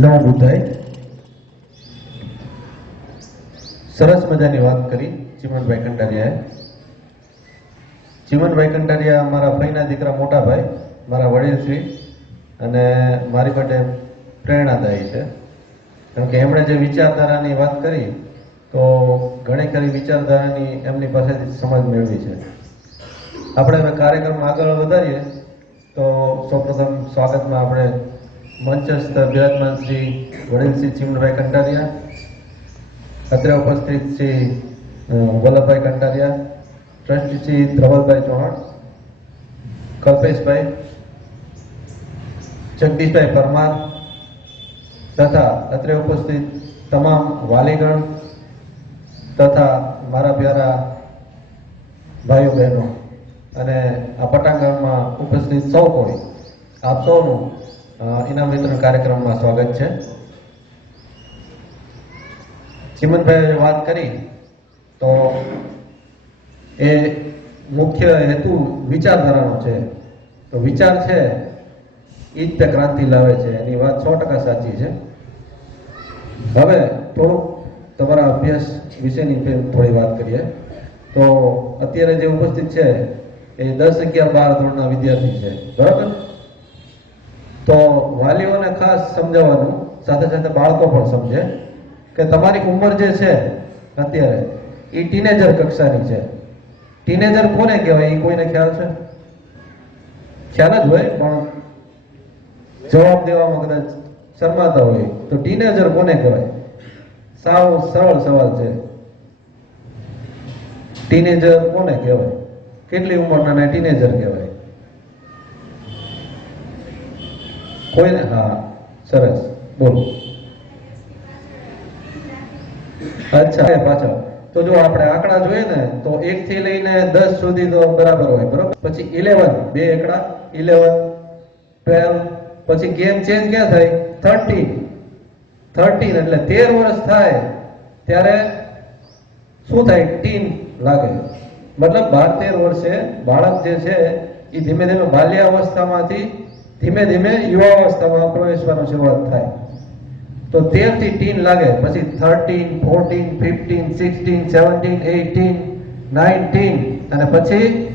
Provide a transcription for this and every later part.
નવ બુદ્ધાએ સરસ મજાની વાત કરી ચીમનભાઈ કંટારિયાએ ચીમનભાઈ કંટારિયા મારા ભાઈના દીકરા મોટા ભાઈ, મારા વડીલશ્રી અને મારી માટે પ્રેરણાદાયી છે. કારણ કે એમણે જે વિચારધારાની વાત કરી, તો ઘણી ખરી વિચારધારાની એમની પાસેથી સમજ મેળવી છે. આપણે હવે કાર્યક્રમ આગળ વધારીએ, તો સૌપ્રથમ સ્વાગતમાં આપણે મંચસ્થ બિરાજમાન શ્રી વડીલસિંહ ચીમણભાઈ કંટારિયા, અત્રે ઉપસ્થિત શ્રી વલ્લભભાઈ કંટારિયા, ટ્રસ્ટી શ્રી ધ્રવલભાઈ ચૌહાણ, કલ્પેશભાઈ, જગદીશભાઈ પરમાર તથા અત્રે ઉપસ્થિત તમામ વાલીગણ તથા મારા પ્યારા ભાઈઓ બહેનો અને આ પટાંગણમાં ઉપસ્થિત સૌ કોઈ, આપ સૌનું ઇનામ વિતરણ કાર્યક્રમમાં સ્વાગત છે. ચિમનભાઈએ વાત કરી તો એ મુખ્ય હેતુ વિચારધારાનો છે. તો વિચાર છે એ જ તે ક્રાંતિ લાવે છે. એની વાત સો ટકા સાચી છે. હવે થોડુંક તમારા અભ્યાસ વિશેની થોડી વાત કરીએ. તો અત્યારે જે ઉપસ્થિત છે, એ દસ અગિયાર બાર ધોરણના વિદ્યાર્થી છે. બરાબર? તો વાલીઓને ખાસ સમજાવવાનું, સાથે સાથે બાળકો પણ સમજે કે તમારી ઉંમર જે છે અત્યારે, એ ટીનેજર કક્ષાની છે. ટીનેજર કોને કહેવાય, એ કોઈને ખ્યાલ છે? ખ્યાલ જ હોય, પણ જવાબ દેવામાં કદાચ શરમાતા હોય, તો ટીનેજર કોને કહેવાય? સાવ સરળ સવાલ છે. ટીનેજર કોને કહેવાય? કેટલી ઉંમરના ટીનેજર કહેવાય? કોઈને હા સરસ બોલો. અચ્છા પાછળ. તો જો આપણે આંકડા જોઈએ ને, તો એક થી લઈને દસ સુધી તો બરાબર હોય, બરોબર? પછી ઇલેવન બે એકડા ઇલેવન ટ્વેલ્વ પછી ગેમ ચેન્જ ક્યાં થાય? થર્ટીન થર્ટીન એટલે તેર વર્ષ થાય, ત્યારે શું થાય? ટીન લાગે. મતલબ બાર તેર વર્ષે બાળક જે છે, એ ધીમે ધીમે બાલ્યાવસ્થામાંથી ધીમે ધીમે યુવાવસ્થામાં પ્રવેશવાનો શરૂઆત થાય. તો તેરથી ટીન લાગે, પછી thirteen fourteen fifteen sixteen seventeen eighteen nineteen અને પછી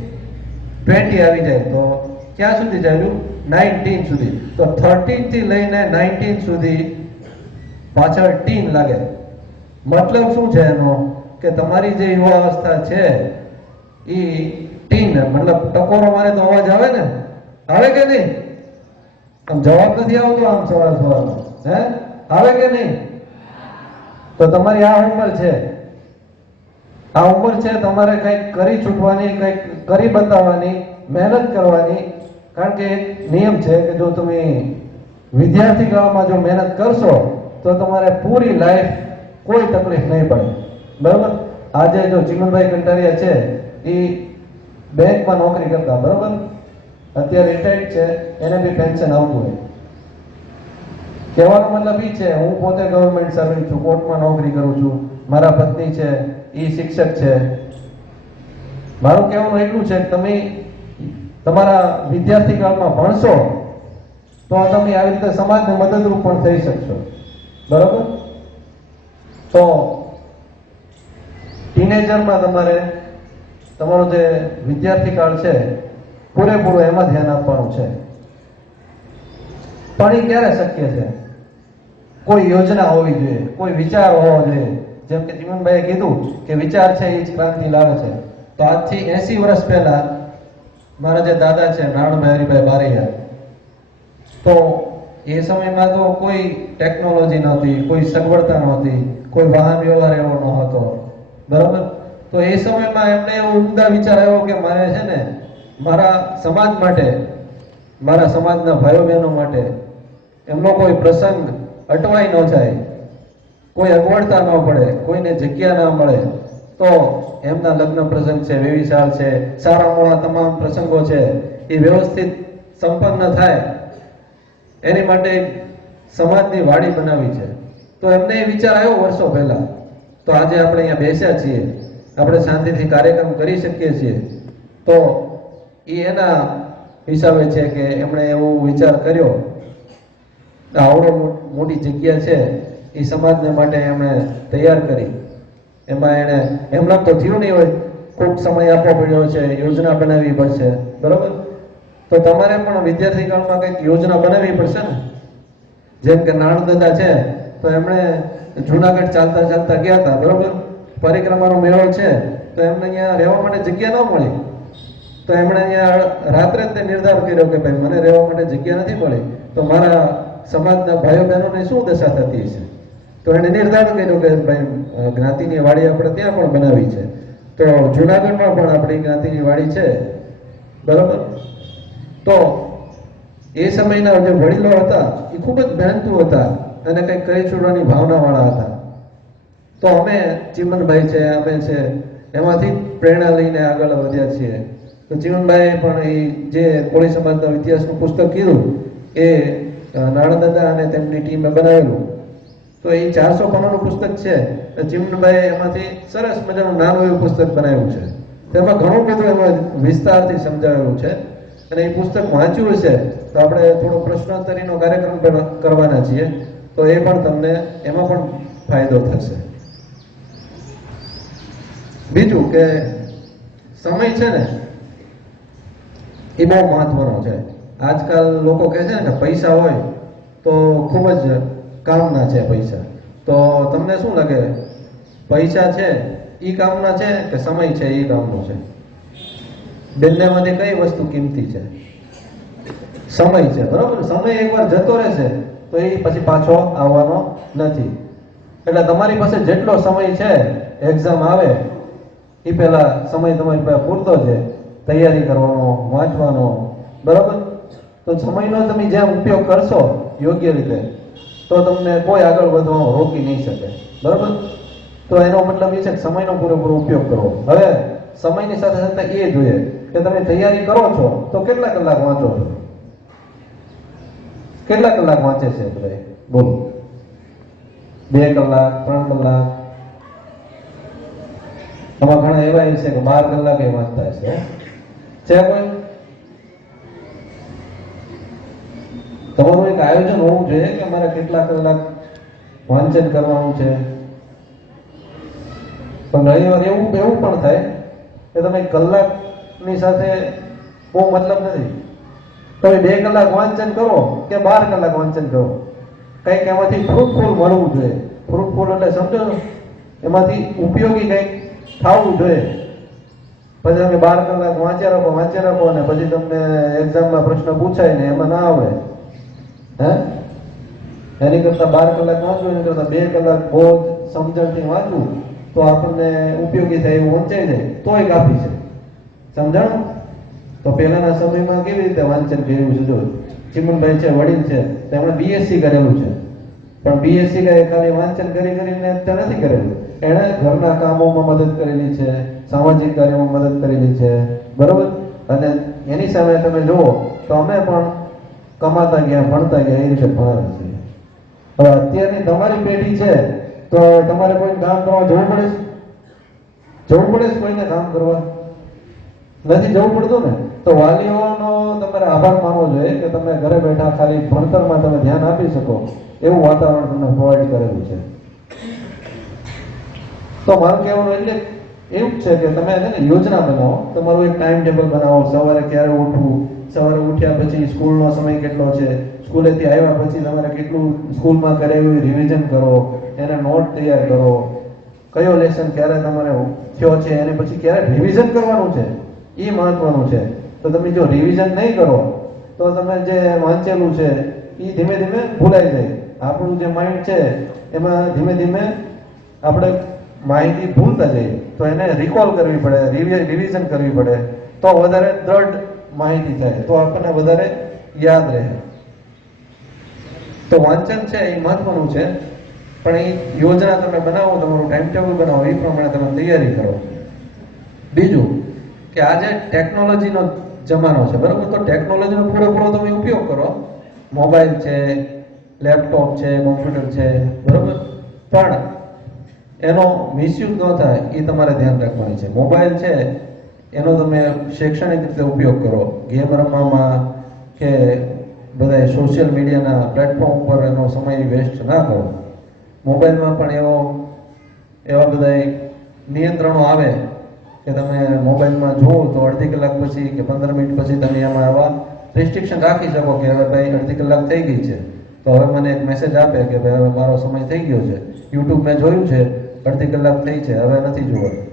ટ્વેન્ટી આવી જાય. તો ક્યાં સુધી ચાલ્યું નાઇન્ટીન સુધી. તો થર્ટીનથી લઈને નાઇન્ટીન સુધી પાછળ ટીન લાગે. મતલબ શું છે એનો? કે તમારી જે યુવા અવસ્થા છે એ ટીન મતલબ ટકોરો મારે તો અવાજ આવે ને? આવે કે નહીં? આમ જવાબ નથી આવતો આમ સવાલ સવાલ. હે? આવે કે નહીં? તો તમારી આ ઉંમર છે. આ ઉંમર છે તમારે કંઈક કરી છૂટવાની, કંઈક કરી બતાવવાની, મહેનત કરવાની. કારણ કે એક નિયમ છે કે જો તમે વિદ્યાર્થી કાળમાં જો મહેનત કરશો, તો તમારે પૂરી લાઈફ કોઈ તકલીફ નહીં પડે. બરાબર? આજે જો ચિમનભાઈ કંટારિયા છે એ બેંકમાં નોકરી કરતા. બરાબર? અત્યારે રિટાયર્ડ છે, એને બી પેન્શન આવતું હોય કહેવાનો મતલબ એ છે, હું પોતે ગવર્મેન્ટ સર્વન્ટ છું કોર્ટમાં નોકરી કરું છું, મારા પત્ની છે એ શિક્ષક છે. મારું કહેવાનું એટલું છે કે તમે તમારા વિદ્યાર્થી કાળમાં ભણશો, તો તમે આવી રીતે સમાજને મદદરૂપ પણ થઈ શકશો. બરોબર? તો ટીનેજરમાં તમારે તમારો જે વિદ્યાર્થી કાળ છે પૂરેપૂરો એમાં ધ્યાન આપવાનું છે. પણ એ ક્યારે શક્ય છે? કોઈ યોજના હોવી જોઈએ, કોઈ વિચાર હોવો જોઈએ. જેમ કે જીવનભાઈએ કીધું કે વિચાર છે એ જ ક્રાંતિ લાવે છે. તો આજથી એસી વર્ષ પહેલા મારા જે દાદા છે નારણભાઈ હરિભાઈ બારૈયા, તો એ સમયમાં તો કોઈ ટેકનોલોજી નહોતી, કોઈ સગવડતા નહોતી, કોઈ વાહન વ્યવહાર એવો ન હતો બરાબર? તો એ સમયમાં એમને એવો ઉમદા વિચાર આવ્યો કે મારે છે ને મારા સમાજ માટે, મારા સમાજના ભાઈઓ બહેનો માટે એમનો કોઈ પ્રસંગ અટવાઈ ન જાય, કોઈ અગવડતા ન પડે, કોઈને જગ્યા ના મળે, તો એમના લગ્ન પ્રસંગ છે, વેવિશાળ છે, સારા મોડા તમામ પ્રસંગો છે, એ વ્યવસ્થિત સંપન્ન થાય. એની માટે સમાજની વાડી બનાવી છે. તો એમને એ વિચાર આવ્યો વર્ષો પહેલા. તો આજે આપણે અહીંયા બેસ્યા છીએ. આપણે શાંતિથી કાર્યક્રમ કરી શકીએ છીએ. તો એ એના હિસાબે છે કે એમણે એવો વિચાર કર્યો આવડો મોટી જગ્યા છે, એ સમાજને માટે એમણે તૈયાર કરી. એમાં એને એમના તો થયું નહીં હોય ખૂબ સમય આપવો પડ્યો છે, યોજના બનાવવી પડશે. બરોબર? તો તમારે પણ વિદ્યાર્થી કાળમાં કંઈક યોજના બનાવવી પડશે ને? જેમ કે નાણદાદા છે, તો એમણે જુનાગઢ ચાલતા ચાલતા ગયા હતા, બરોબર? પરિક્રમાનો મેળો છે, તો એમને અહીંયા રહેવા માટે જગ્યા ન મળી. તો એમણે અહીંયા રાત્રે જ તે નિર્ધાર કર્યો કે ભાઈ, મને રહેવા માટે જગ્યા નથી મળી, તો મારા સમાજના ભાઈઓ બહેનોની શું દશા થતી છે તો એણે નિર્ધાર કર્યો કે ભાઈ જ્ઞાતિની વાડી આપણે ત્યાં પણ બનાવી છે. તો જુનાગઢમાં પણ આપણી જ્ઞાતિની વાડી છે. બરાબર? તો એ સમયના જે વડીલો હતા, એ ખૂબ જ મહેનતુ હતા અને કંઈક કરી છોડવાની ભાવનાવાળા હતા. તો અમે ચિમનભાઈ છે, અમે છે, એમાંથી પ્રેરણા લઈને આગળ વધ્યા છીએ. તો પણ એ જે કોળી સમાજના ઇતિહાસનું પુસ્તક કીધું, એ નાણાદાદા અને તેમની ટીમે બનાવેલું. તો એ ચારસો પાનાનું પુસ્તક છે. તો એમાંથી સરસ મજાનું નાનું એવું પુસ્તક બનાવ્યું છે. તેમાં ઘણું બધું એમાં વિસ્તારથી સમજાવેલું છે. અને એ પુસ્તક વાંચ્યું છે, તો આપણે થોડો પ્રશ્નોત્તરીનો કાર્યક્રમ પણ કરવાના છીએ. તો એ પણ તમને, એમાં પણ ફાયદો થશે. બીજું કે, સમય છે ને એ બહુ મહત્વનો છે. આજકાલ લોકો કહે છે ને પૈસા હોય તો ખૂબ જ કામના છે પૈસા. તો તમને શું લાગે? પૈસા છે એ કામના છે કે સમય છે એ કામનો છે? બંનેમાંથી કઈ વસ્તુ કિંમતી છે? સમય છે, બરોબર? સમય એકવાર જતો રહેશે તો એ પછી પાછો આવવાનો નથી. એટલે તમારી પાસે જેટલો સમય છે એક્ઝામ આવે એ પહેલા સમય તમારી પાસે પૂરતો છે. તૈયારી કરવાનો, વાંચવાનો. બરાબર? તો સમયનો તમે જેમ ઉપયોગ કરશો યોગ્ય રીતે, તો તમને કોઈ આગળ વધવામાં રોકી નહીં શકે. બરાબર? તો એનો મતલબ એ છે કે સમયનો પૂરેપૂરો ઉપયોગ કરવો હવે, સમયની સાથે સાથે એ જોઈએ કે તમે તૈયારી કરો છો તો કેટલા કલાક વાંચો છો? કેટલા કલાક વાંચે છે ભાઈ બોલો. બે કલાક, ત્રણ કલાક. આમાં ઘણા એવા છે કે બાર કલાકે વાંચતા છે કોઈ તમારું એક આયોજન હોવું જોઈએ કે મારે કેટલા કલાક વાંચન કરવાનું છે? પણ ઘણી એવું એવું પણ થાય કે તમે કલાકની સાથે બહુ મતલબ નથી. તમે બે કલાક વાંચન કરો કે બાર કલાક વાંચન કરો. કંઈક એમાંથી ફ્રૂટફુલ મળવું જોઈએ. ફ્રૂટફુલ એટલે સમજો એમાંથી ઉપયોગી કંઈક થવું જોઈએ. પછી તમે બાર કલાક વાંચ્યા રાખો વાંચ્યા રાખો અને પછી તમને એક્ઝામમાં પ્રશ્ન પૂછાય ને એમાં ના આવડે હે? એની કરતા બાર કલાક વાંચવું, એની કરતા બે કલાક બહુ જ સમજણથી વાંચવું, તો આપણને ઉપયોગી થાય એવું વંચાઈ જાય, તોય કાફી છે સમજાણું? તો પહેલાના સમયમાં કેવી રીતે વાંચન કર્યું છે, જો ચિમનભાઈ છે, વડીલ છે, તેમણે બીએસસી કરેલું છે. પણ બીએસસી કાંઈ ખાલી વાંચન કરી કરીને ત્યાં નથી કરેલું. એણે ઘરના કામોમાં મદદ કરેલી છે, સામાજિક કાર્યોમાં મદદ કરેલી છે, બરોબર? અને એની સામે તમે જુઓ, તો અમે પણ કમાતા ગયા, ભણતા ગયા, એ રીતે ભણાવે છે. હવે અત્યારની તમારી પેઢી છે, તો તમારે કોઈ કામ કરવા જવું પડે છે? જવું પડે છે કોઈને કામ કરવા? નથી જવું પડતું ને? તો વાલીઓનો તમારે આભાર માનવો જોઈએ કે તમે ઘરે બેઠા ખાલી ભણતરમાં તમે ધ્યાન આપી શકો, એવું વાતાવરણ તમને પ્રોવાઈડ કરેલું છે. તો મારું કહેવાનું એટલે એવું છે કે તમે છે ને યોજના બનાવો, તમારું એક ટાઈમ ટેબલ બનાવો, સવારે ક્યારે ઉઠવું, સવારે ઉઠ્યા પછી સ્કૂલનો સમય કેટલો છે સ્કૂલેથી આવ્યા પછી તમારે કેટલું સ્કૂલમાં કરેલું રિવિઝન કરો, એને નોટ તૈયાર કરો, કયો લેસન ક્યારે તમારે થયો છે, એને પછી ક્યારે રિવિઝન કરવાનું છે એ મહત્વનું છે. તો તમે જો રિવિઝન નહીં કરો, તો તમે જે વાંચેલું છે એ ધીમે ધીમે ભૂલાઈ જાય. આપણું જે માઇન્ડ છે, એમાં ધીમે ધીમે આપણે માહિતી ભૂલતા જઈએ. તો એને રિકોલ કરવી પડે રિવિઝન કરવી પડે. તો વધારે દ્રઢ માહિતી થાય. તો આપણને વધારે યાદ રહે. તો વાંચન છે, એ મહત્વનું છે. પણ એ યોજના તમે બનાવો, તમારું ટાઈમ ટેબલ બનાવો, એ પ્રમાણે તમે તૈયારી કરો. બીજું કે આજે ટેકનોલોજીનો જમાનો છે. બરાબર? તો ટેકનોલોજીનો પૂરેપૂરો તમે ઉપયોગ કરો. મોબાઈલ છે, લેપટોપ છે, કોમ્પ્યુટર છે. બરાબર? પણ એનો મિસયુઝ ન થાય એ તમારે ધ્યાન રાખવાની છે. મોબાઈલ છે, એનો તમે શૈક્ષણિક રીતે ઉપયોગ કરો. ગેમ રમવામાં કે બધા સોશિયલ મીડિયાના પ્લેટફોર્મ ઉપર એનો સમય વેસ્ટ ના કરો. મોબાઈલમાં પણ એવો, એવા બધા નિયંત્રણો આવે કે તમે મોબાઈલમાં જુઓ તો અડધી કલાક પછી કે પંદર મિનિટ પછી તમે એમાં આવા રિસ્ટ્રિક્શન રાખી શકો કે હવે ભાઈ અડધી કલાક થઈ ગઈ છે. તો હવે મને એક મેસેજ આપે કે ભાઈ હવે મારો સમય થઈ ગયો છે. યુટ્યુબ મેં જોયું છે, અડધી કલાક થઈ છે, હવે નથી જોવાનું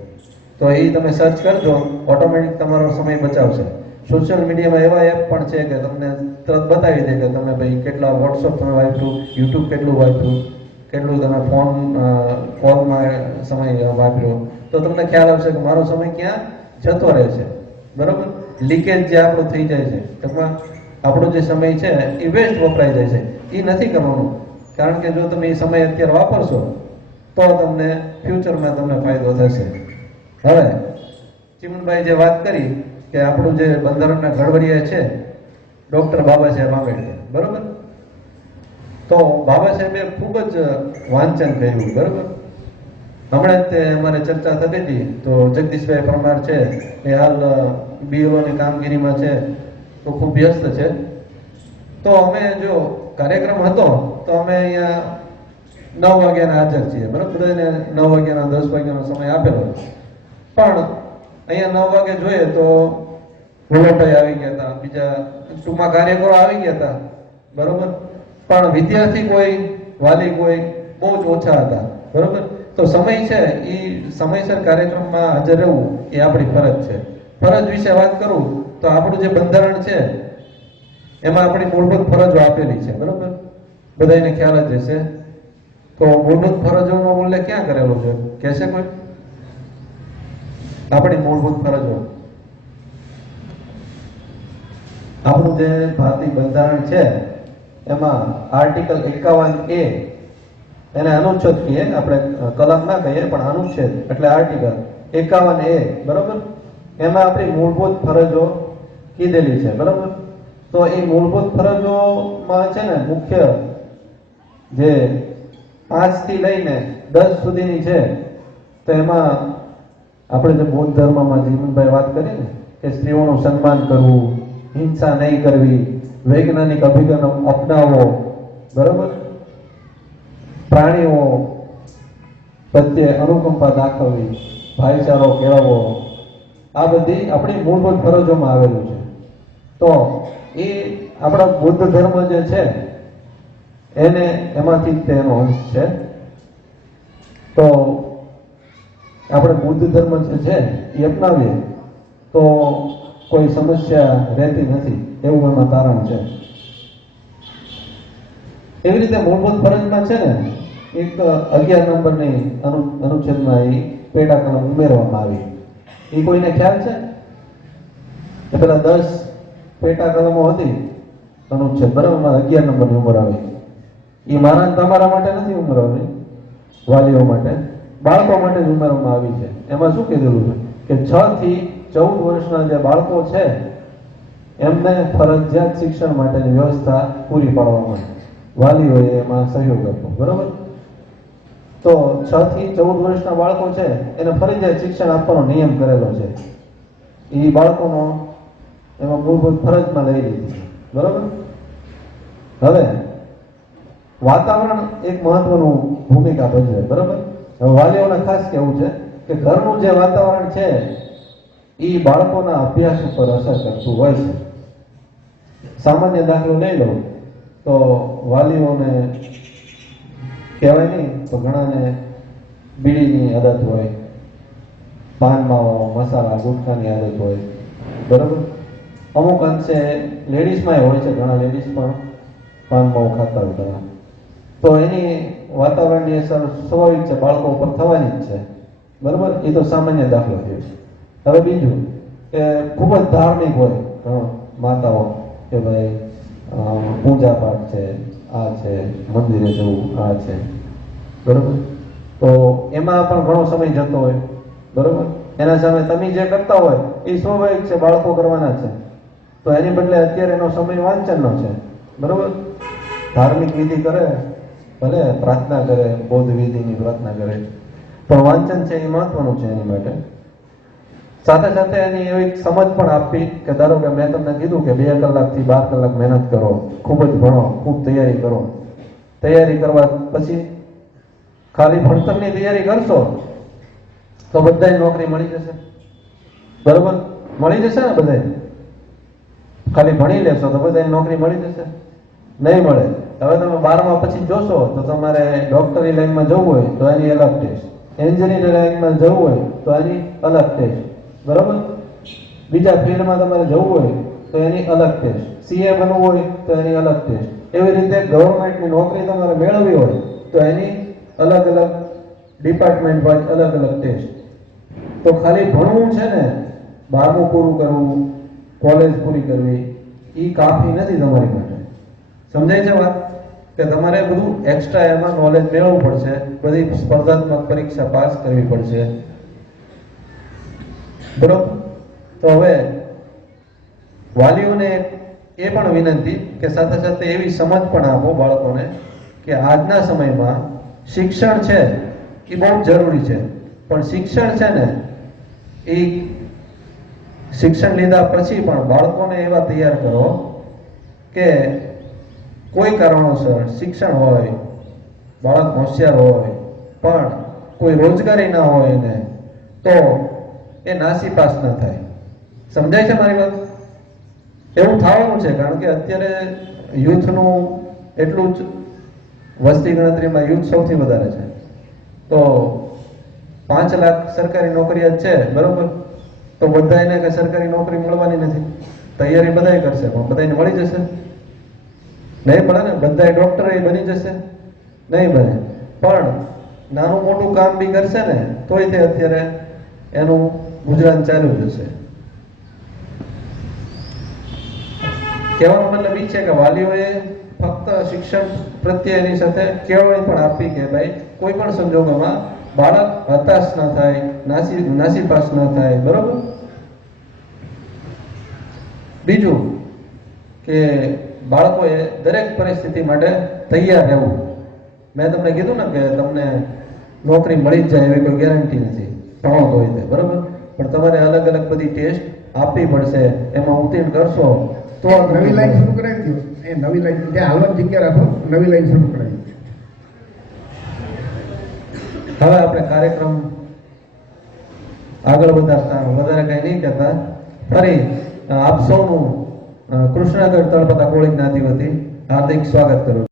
તો એ તમે સર્ચ કરજો ઓટોમેટિક તમારો સમય બચાવશે. સોશિયલ મીડિયામાં એવા એપ પણ છે કે તમને તરત બતાવી દે કે તમે ભાઈ કેટલા વોટ્સઅપ તમે વાપર્યું યુટ્યુબ કેટલું વાપર્યું. કેટલું તમે ફોન ફોનમાં સમય વાપર્યો. તો તમને ખ્યાલ આવશે કે મારો સમય ક્યાં? જતો રહે છે. બરોબર? લીકેજ જે આપણું થઈ જાય છે, ટૂંકમાં આપણો જે સમય છે, એ વેસ્ટ વપરાઈ જાય છે. એ નથી કરવાનું. કારણ કે જો તમે એ સમય અત્યારે વાપરશો, તો તમને ફ્યુચરમાં તમને ફાયદો થશે. હવે, ચિમનભાઈ જે વાત કરી કે આપણું જે બંધારણના ઘડવડિયા છે, ડોક્ટર બાબા સાહેબ આંબેડકર. બરોબર? તો બાબા સાહેબે ખૂબ જ વાંચન કર્યું, બરોબર? હમણાં તે અમારે ચર્ચા થતી હતી, તો જગદીશભાઈ પરમાર છે, એ હાલ બીઓની કામગીરીમાં છે, તો ખૂબ વ્યસ્ત છે. તો અમે જો કાર્યક્રમ હતો, તો અમે અહીંયા નવ વાગ્યાના હાજર છીએ, બરાબર? બધાને નવ વાગ્યાના, દસ વાગ્યાનો સમય આપેલો. પણ અહીંયા નવ વાગે જોઈએ તો વોલેન્ટાઈ આવી ગયા હતા, બીજા ટૂંકમાં કાર્યકરો આવી ગયા હતા, બરોબર? પણ વિદ્યાર્થી કોઈ, વાલી કોઈ બહુ જ ઓછા હતા. બરોબર? તો સમય છે એ સમયસર કાર્યક્રમમાં હાજર રહેવું એ આપણી ફરજ છે. ફરજ વિશે વાત કરું, તો આપણું જે બંધારણ છે, એમાં આપણી મૂળભૂત ફરજો આપેલી છે. બરોબર? બધાને ખ્યાલ જ હશે તો મૂળભૂત ફરજોનો ઉલ્લેખ ક્યાં કરેલો છે? કહેશે કોઈ? આપણી મૂળભૂત ફરજો. આપણું જે ભારતીય બંધારણ છે એમાં આર્ટિકલ એકાવન એ, એને અનુચ્છેદ કહીએ, આપણે કલમ ના કહીએ, પણ અનુચ્છેદ, એટલે આર્ટિકલ એકાવન એ, બરોબર? એમાં આપણી મૂળભૂત ફરજો કીધેલી છે, બરોબર? તો એ મૂળભૂત ફરજોમાં છે ને, મુખ્ય જે પાંચથી લઈને દસ સુધીની છે, તો એમાં આપણે જે બૌદ્ધ ધર્મમાં જીવનભાઈ વાત કરી ને, કે સ્ત્રીઓનું સન્માન કરવું, હિંસા નહીં કરવી વૈજ્ઞાનિક અભિગમ અપનાવવો બરાબર? પ્રાણીઓ પ્રત્યે અનુકંપા દાખવવી, ભાઈચારો કેળવવો, આ બધી આપણી મૂળભૂત ફરજોમાં આવેલું છે. તો એ આપણા બુદ્ધ ધર્મ જે છે, એને એમાંથી તેનો અંશ છે. તો આપણે બુદ્ધ ધર્મ જે છે, એ અપનાવીએ, તો કોઈ સમસ્યા રહેતી નથી, એવું એમાં તારણ છે. એવી રીતે મૂળભૂત ફરજમાં છે ને, એક અગિયાર નંબરની અનુ, અનુચ્છેદમાં એ પેટા કલમ ઉમેરવામાં આવી. એ કોઈને ખ્યાલ છે? પેલા દસ પેટા કલમો હતી, અનુચ્છેદ, બરાબર, અગિયાર નંબરની ઉંમર આવી. એ મારા તમારા માટે નથી ઉમેરવાની, વાલીઓ માટે. બાળકો માટે જ ઉમેરવામાં આવી છે. એમાં શું કીધેલું છે? કે છ થી ચૌદ વર્ષના જે બાળકો છે, એમને ફરજિયાત શિક્ષણ માટેની વ્યવસ્થા પૂરી પાડવામાં વાલીઓએ એમાં સહયોગ આપવો બરોબર? તો છ થી ચૌદ વર્ષના બાળકો છે, એને ફરજિયાત શિક્ષણ આપવાનો નિયમ કરેલો છે. એ બાળકોનો એમાં મૂળભૂત ફરજમાં લઈ લીધી છે, બરોબર? હવે, વાતાવરણ એક મહત્વનું ભૂમિકા ભજવે, બરોબર? વાલીઓને ખાસ કેવું છે કે ઘરનું જે વાતાવરણ છે એ બાળકોના અભ્યાસ ઉપર અસર કરતું હોય છે. સામાન્ય દાખલો લઈ લો. તો વાલીઓને કહેવાય નહીં, તો ઘણાને બીડીની આદત હોય પાન મસાલા, ગુટખાની આદત હોય. બરાબર? અમુક અંશે લેડીઝમાં હોય છે, ઘણા લેડીઝ પણ પાન ખાતા હોય તો એની વાતાવરણની અસર સ્વાભાવિક છે, બાળકો ઉપર થવાની જ છે. બરાબર? એ તો સામાન્ય દાખલો થયો છે. હવે બીજું, કે ખૂબ જ ધાર્મિક હોય માતાઓ કે ભાઈ પૂજા પાઠ છે, આ છે, મંદિરે જવું, આ છે. બરોબર? તો એમાં પણ ઘણો સમય જતો હોય. બરોબર? એના સામે તમે જે કરતા હોય, એ સ્વાભાવિક છે, બાળકો કરવાના છે. તો એની બદલે અત્યારે એનો સમય વાંચનનો છે. બરોબર? ધાર્મિક વિધિ કરે, ભલે પ્રાર્થના કરે, બૌદ્ધ વિધિની પ્રાર્થના કરે. પણ વાંચન છે એ મહત્વનું છે એની માટે. સાથે સાથે એની એવી સમજ પણ આપવી કે ધારો કે મેં તમને કીધું કે બે કલાકથી બાર કલાક મહેનત કરો, ખૂબ જ ભણો, ખૂબ તૈયારી કરો. તૈયારી કરવા પછી ખાલી ભણતરની તૈયારી કરશો તો બધાય નોકરી મળી જશે. બરોબર? મળી જશે ને બધાય? ખાલી ભણી લેશો તો બધાય નોકરી મળી જશે. નહીં મળે. હવે તમે બારમા પછી જોશો તો તમારે ડોક્ટરી લાઈનમાં જવું હોય તો એની અલગ ટેસ્ટ એન્જિનિયરિંગ લાઈનમાં જવું હોય તો એની અલગ ટેસ્ટ બરોબર? બીજા ફિલ્ડમાં તમારે જવું હોય તો એની અલગ ટેસ્ટ સીએ બનવું હોય તો એની અલગ ટેસ્ટ એવી રીતે ગવર્મેન્ટની નોકરી તમારે મેળવવી હોય તો એની અલગ અલગ ડિપાર્ટમેન્ટ વાઇઝ અલગ અલગ ટેસ્ટ તો ખાલી ભણવું છે ને, બારમું પૂરું કરવું કોલેજ પૂરી કરવી એ કાફી નથી તમારી માટે. સમજાય છે વાત? કે તમારે બધું એક્સ્ટ્રા એમાં નોલેજ મેળવવું પડશે, બધી સ્પર્ધાત્મક પરીક્ષા પાસ કરવી પડશે બરોબર? તો હવે વાલીઓને એ પણ વિનંતી કે સાથે સાથે એવી સમજ પણ આપો બાળકોને કે આજના સમયમાં શિક્ષણ છે એ બહુ જરૂરી છે. પણ શિક્ષણ છે ને એ શિક્ષણ લીધા પછી પણ બાળકોને એવા તૈયાર કરો કે કોઈ કારણોસર શિક્ષણ હોય, બાળક હોશિયાર હોય, પણ કોઈ રોજગારી ના હોય ને તો એ નાસી પાસ ન થાય. સમજાય છે મારી વાત? એવું થવાનું છે, કારણ કે અત્યારે યુથનું એટલું જ વસ્તી ગણતરીમાં યુથ સૌથી વધારે છે. તો પાંચ લાખ સરકારી નોકરિયાત છે, બરોબર? તો બધાને કે સરકારી નોકરી મળવાની નથી. તૈયારી બધાય કરશે, પણ બધાને મળી જશે? નહીં પડે ને બધા ડોક્ટર બની જશે? નહીં બને પણ નાનું મોટું કામ બી કરશે ને, તોય તે અત્યારે એનું ગુજરાન ચાલુ જશે કહેવાનો મતલબ એ છે કે વાલીઓએ ફક્ત શિક્ષણ પ્રત્યેની સાથે કેળવણી પણ આપવી કે ભાઈ, કોઈ પણ સંજોગોમાં બાળક હતાશ ન થાય, નાસી, નાસીપાસ ન થાય, બરોબર? બીજું કે બાળકોએ દરેક પરિસ્થિતિ માટે તૈયાર રહેવું. મેં તમને કીધું ને કે તમને નોકરી મળી જ જાય એવી કોઈ ગેરંટી નથી. ભણો તો હોય બરોબર? પણ તમારે અલગ અલગ બધી ટેસ્ટ આપવી પડશે. એમાં ઉત્તીર્ણ કરશો તો નવી લાઈન શરૂ કરાવી દો એ નવી લાઈન ત્યાં હાલવાની જગ્યા રાખો નવી લાઈન શરૂ કરાવી હવે આપણે કાર્યક્રમ આગળ વધારતા વધારે કઈ નહીં કહેતા. ફરી આપ સૌનું કૃષ્ણગઢ તળપતા કોળી જ્ઞાતિ વતી હાર્દિક સ્વાગત કરું.